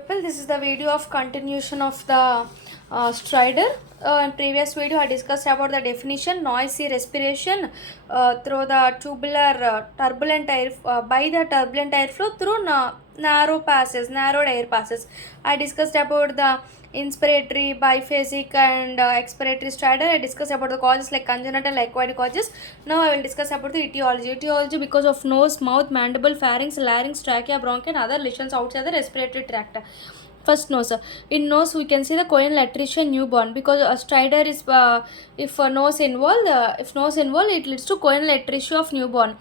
People, this is the video of continuation of the strider. In previous video, I discussed about the definition noisy respiration through the turbulent air by the turbulent airflow through narrowed air passes. I discussed about the inspiratory, biphasic, and expiratory strider. I discussed about the causes like congenital, acquired causes. Now I will discuss about the etiology. Etiology because of nose, mouth, mandible, pharynx, larynx, trachea, bronchi, and other lesions outside the respiratory tract. First nose. In nose we can see the coronal atresia newborn because a stridor is if nose involved it leads to coronal atresia of newborn.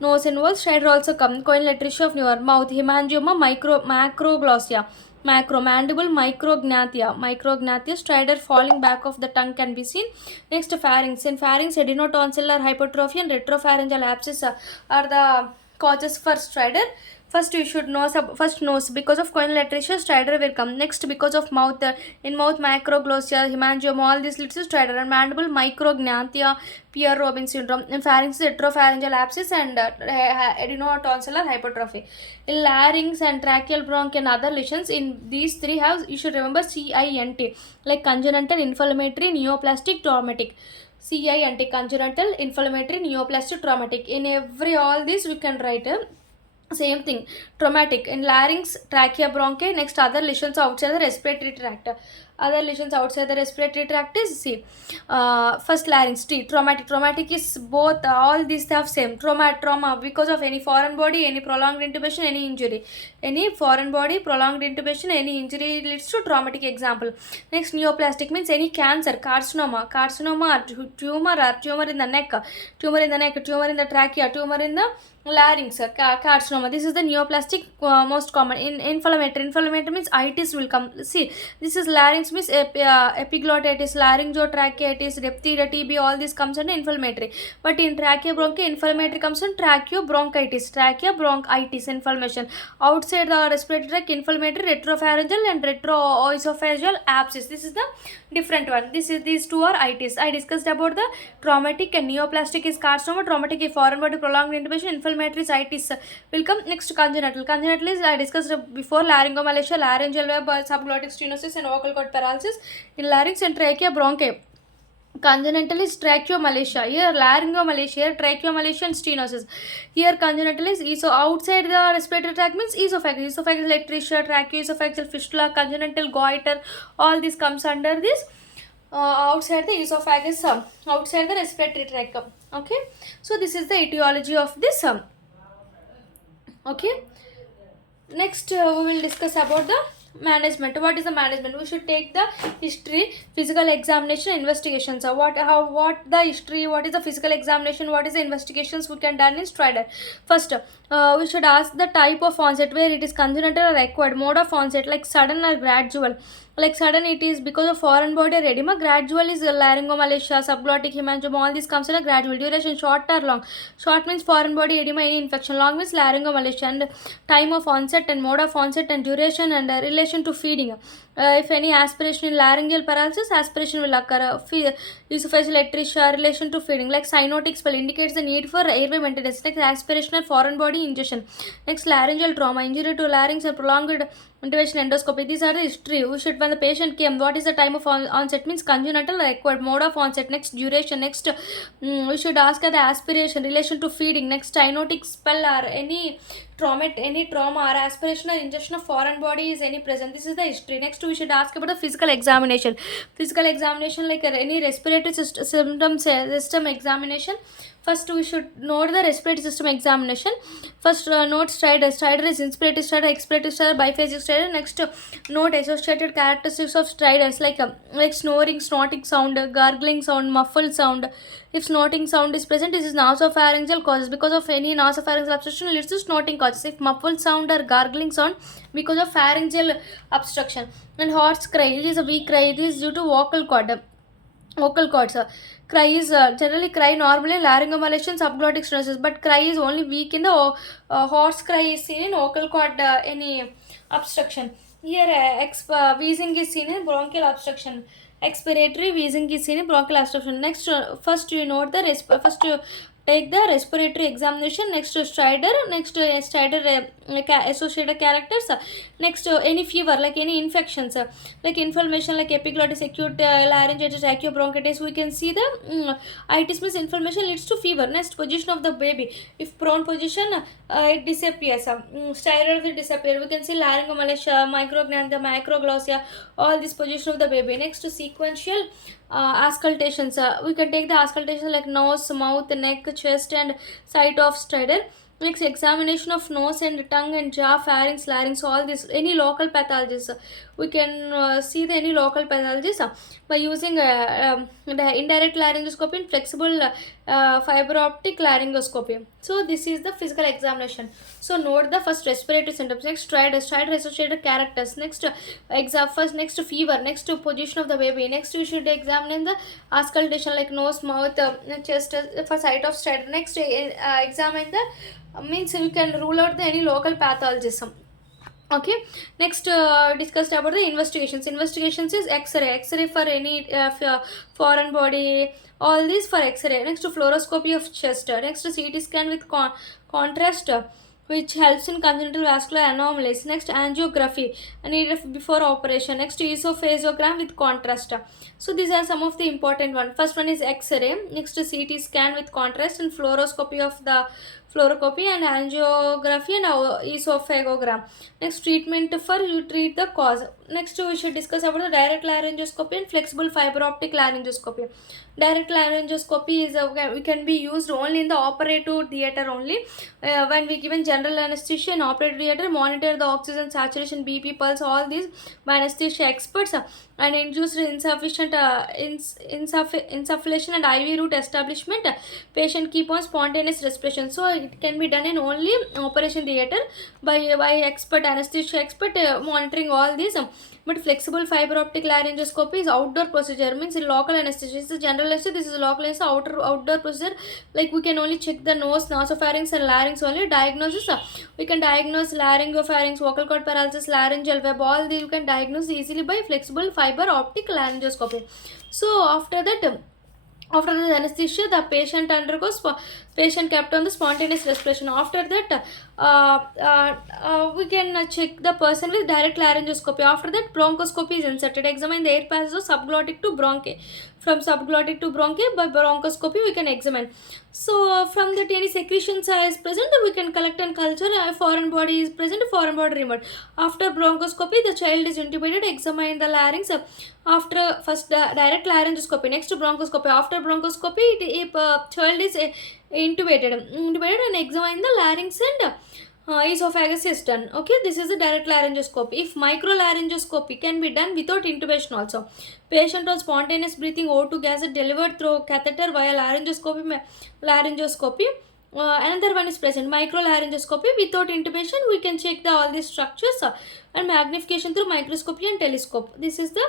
Nose involved stridor also come. Coronal atresia of newborn. Mouth hemangioma macroglossia. Macro mandible micrognathia stridor falling back of the tongue can be seen. Next pharynx. In pharynx adenotonsillar hypertrophy and retropharyngeal abscess are the causes for stridor. First you should know first nose because of coronal atresia stridor will come. Next because of mouth, in mouth macroglossia hemangioma, all these leads to stridor. And mandible micrognathia, Pierre Robin syndrome. In pharynx retropharyngeal abscess and adenotonsillar hypertrophy. In larynx and tracheal bronchi and other lesions, in these three have you should remember CINT like congenital inflammatory neoplastic traumatic. CINT congenital inflammatory neoplastic traumatic. In every all this we can write same thing. Traumatic in larynx, trachea, bronchi. Next other lesions outside the respiratory tract. Other lesions outside the respiratory tract is C. First larynx, T. Traumatic is both. All these have same trauma because of any foreign body, any prolonged intubation, any injury. Any foreign body, prolonged intubation, any injury leads to traumatic example. Next neoplastic means any cancer, carcinoma or tumor in the neck, tumor in the trachea, tumor in the larynx, carcinoma. This is the neoplastic most common. In inflammatory means itis will come. See, this is larynx means epiglottitis, laryngotracheitis, diphtheria, TB, all this comes under inflammatory. But in trachea bronchi, inflammatory comes in tracheobronchitis inflammation. Outside the respiratory tract, inflammatory retropharyngeal and retroesophageal abscess. This is the different one. These two are itis. I discussed about the traumatic and neoplastic is carcinoma, traumatic is foreign body prolonged intubation, inflammatory itis will come. Next congenital. Congenital is I discussed before laryngomalacia, laryngeal web, subglottic stenosis and vocal cord paralysis in larynx and trachea bronchi. Congenital is tracheomalacia. Here laryngomalacia, here tracheomalacia and stenosis. Here congenital is so outside the respiratory tract means esophagus. Esophagus like trachea, tracheoesophageal fistula, congenital goiter. All this comes under this outside the esophagus, outside the respiratory tract. Okay, so this is the etiology of this. Okay, next we will discuss about the management. What is the management? We should take the history, physical examination, investigations. What the history, what is the physical examination, what is the investigations we can done in stridor. First we should ask the type of onset, where it is congenital or acquired, mode of onset like sudden or gradual. Like sudden it is because of foreign body or edema, gradual is laryngomalacia, subglottic hemangioma, all this comes in a gradual. Duration short or long. Short means foreign body edema, any infection. Long means laryngomalacia. And time of onset and mode of onset and duration and relation to feeding. If any aspiration in laryngeal paralysis, aspiration will occur. Esophageal atresia, relation to feeding. Like cyanotic spell indicates the need for airway maintenance. Next aspiration or foreign body ingestion. Next laryngeal trauma, injury to larynx and prolonged intubation endoscopy. These are the history. We should when the patient came, what is the time of onset means congenital or acquired, mode of onset. Next duration. Next we should ask the aspiration, relation to feeding. Next cyanotic spell or any trauma or aspiration or ingestion of foreign body is any present. This is the history. Next we should ask about the physical examination. Physical examination like any respiratory system examination. First we should note the respiratory system examination. First note stridor. Stridor is inspiratory stridor, expiratory stridor, biphasic stridor. Next note associated characteristics of stridors like snoring, snorting sound, gargling sound, muffled sound. If snorting sound is present, this is nasopharyngeal causes. Because of any nasopharyngeal obstruction leads to snorting causes. If muffled sound or gargling sound because of pharyngeal obstruction. And hoarse cry, it is a weak cry. It is due to vocal cords. Cry is generally cry normally laryngomalacia and subglottic stenosis, but cry is only weak in the hoarse cry is seen in vocal cord any obstruction. Here wheezing is seen in bronchial obstruction. Expiratory wheezing is seen in bronchial obstruction. Next first you note the take the respiratory examination. Next stridor, next stridor associated characters, next any fever, like any infections, like inflammation, like epiglottis, acute laryngitis, tracheobronchitis. We can see the itis means inflammation leads to fever. Next position of the baby, if prone position, it disappears, stridor will disappear. We can see laryngomalacia, micrognantha, microglossia, all this position of the baby. Next sequential auscultations, we can take the auscultation like nose, mouth, neck, chest and site of stridor. Next examination of nose and tongue and jaw, pharynx, larynx, all this, any local pathologies, we can see the any local pathologies by using the indirect laryngoscopy and flexible fiber optic laryngoscopy. So this is the physical examination. So note the first respiratory symptoms. Next stridor associated characters. Next first, next fever. Next position of the baby. Next we should examine the auscultation like nose, mouth, chest for site of stridor. Next examine the means we can rule out the any local pathologism. Okay, next discussed about the investigations is x-ray for any foreign body, all these for x-ray. Next fluoroscopy of chest. Next CT scan with contrast, which helps in congenital vascular anomalies. Next angiography needed before operation. Next esophagogram with contrast. So these are some of the important one. First one is x-ray, next CT scan with contrast and fluoroscopy of the fluoroscopy and angiography and esophagogram. Next treatment for you treat the cause. Next we should discuss about the direct laryngoscopy and flexible fiber optic laryngoscopy. Direct laryngoscopy is we can be used only in the operative theater only. When we given general anesthesia in operative theater, monitor the oxygen saturation, BP, pulse, all these by anesthesia experts, and induced insufficient insufflation and IV route establishment, patient keep on spontaneous respiration. So it can be done in only operation theater by expert anesthesia expert monitoring all these. But flexible fiber optic laryngoscopy is outdoor procedure, means in local anesthesia. This is general anesthesia, this is local anesthesia, outdoor procedure. Like we can only check the nose, nasopharynx and larynx only. Diagnosis, we can diagnose laryngopharynx, vocal cord paralysis, laryngeal web, all these you can diagnose easily by flexible fiber optic laryngoscopy. So after that, after the anesthesia, the patient undergoes patient kept on the spontaneous respiration. After that, we can check the person with direct laryngoscopy. After that, bronchoscopy is inserted. Examine the air passages of subglottic to bronchi. From subglottic to bronchi, by bronchoscopy we can examine. So from that any secretions is present, we can collect and culture. Foreign body is present, foreign body removed. After bronchoscopy, the child is intubated. Examine the larynx. After first direct laryngoscopy, next bronchoscopy. After bronchoscopy, if child is intubated and examine the larynx and esophagus is done. Okay, this is a direct laryngoscopy. If microlaryngoscopy can be done without intubation also. Patient on spontaneous breathing O2 gas is delivered through catheter via laryngoscopy. Another one is present, microlaryngoscopy without intubation. We can check the all these structures and magnification through microscopy and telescope. This is the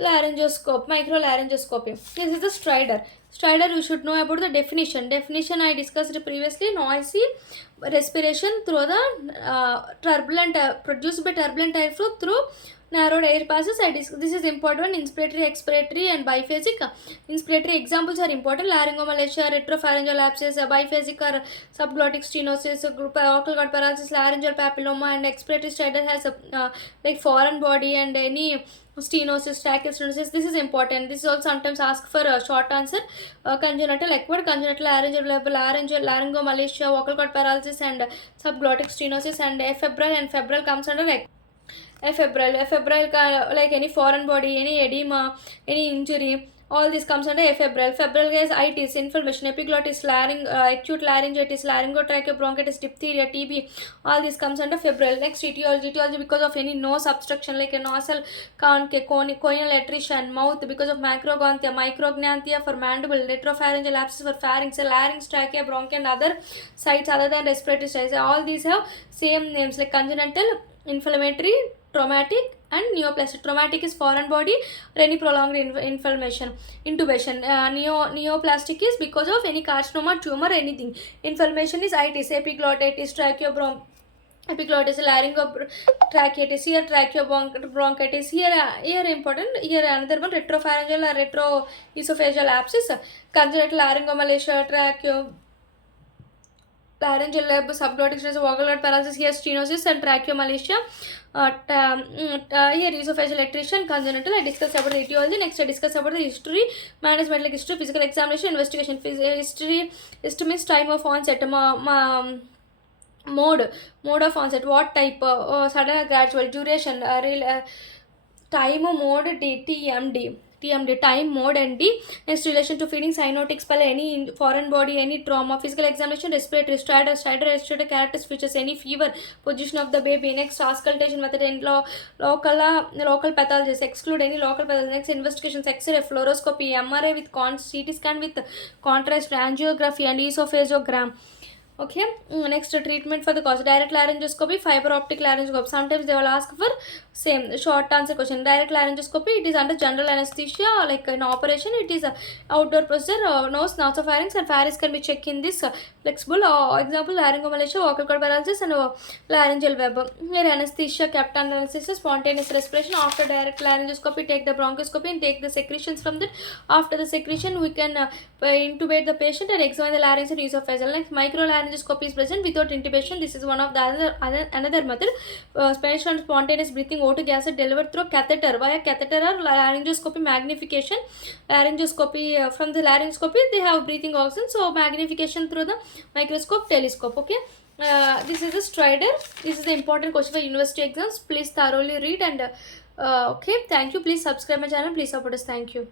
laryngoscope, microlaryngoscopy. This is the stridor. Stridor, you should know about the definition. Definition I discussed previously. Noisy respiration through the turbulent produced by turbulent airflow through narrowed air passes. This is important. Inspiratory, expiratory and biphasic. Inspiratory examples are important. Laryngomalacia, retropharyngeal abscess, biphasic or subglottic stenosis, vocal cord paralysis, laryngeal papilloma, and expiratory stridor has like foreign body and any stenosis, tracheal stenosis. This is important. This is also sometimes asked for a short answer. Congenital acquired, congenital laryngeal laryngomalacia, vocal cord paralysis and subglottic stenosis, and febrile, and febrile comes under febrile like any foreign body, any edema, any injury, all this comes under febrile. Febrile is itis, inflammation, epiglottis, acute laryngitis, laryngotracheobronchitis, diphtheria, TB, all this comes under febrile. Next etiology because of any nose obstruction like a nasal coital attrition, mouth because of micrognanthia for mandible, retropharyngeal abscess for pharynx, larynx, trachea, bronchi and other sites other than respiratory sites. All these have same names like congenital, inflammatory, traumatic and neoplastic. Traumatic is foreign body or any prolonged inflammation, intubation. Neoplastic is because of any carcinoma, tumor, anything. Inflammation is itis, epiglottitis, epiglottis, laryngotracheitis, here tracheobronchitis, here important, here another one, retropharyngeal or retroesophageal abscess, congenital laryngomalacia, laryngeal lab, subglottic stenosis, vocal cord paralysis, here stenosis and tracheomalacia, here esophageal attrition, congenital. I discuss about the etiology. Next I discuss about the history, management like history, physical examination, investigation. History means time of onset, mode of onset, what type, sudden or gradual, duration, time, mode, TMD, time, mode, and D. Next, relation to feeding, cyanotic spell, any foreign body, any trauma, physical examination, respiratory, strider, characters, features, any fever, position of the baby. Next, auscultation method, and local pathologies, exclude any local pathologies. Next, investigations, X-ray, fluoroscopy, MRI with CT scan with contrast, angiography, and esophagogram. Okay, next treatment for the cause, direct laryngoscopy, fiber optic laryngoscopy. Sometimes they will ask for same short answer question. Direct laryngoscopy, it is under general anesthesia, like an operation. It is a outdoor procedure, nose, nasopharynx and pharynx can be checked in this flexible, example laryngomalacia, vocal cord paralysis and laryngeal web. Here anesthesia, kept under anesthesia, spontaneous respiration. After direct laryngoscopy, take the bronchoscopy and take the secretions from that. After the secretion, we can intubate the patient and examine the larynx and esophageal. Next, microlaryngoscopy is present without intubation. This is one of the another method. Spanish and spontaneous breathing, O2 gas delivered through catheter, via catheter or laryngoscopy magnification. Laryngoscopy, from the laryngoscopy they have breathing oxygen, so magnification through the microscope, telescope. Okay, this is the strider. This is the important question for university exams. Please thoroughly read and okay, thank you. Please subscribe my channel, please support us. Thank you.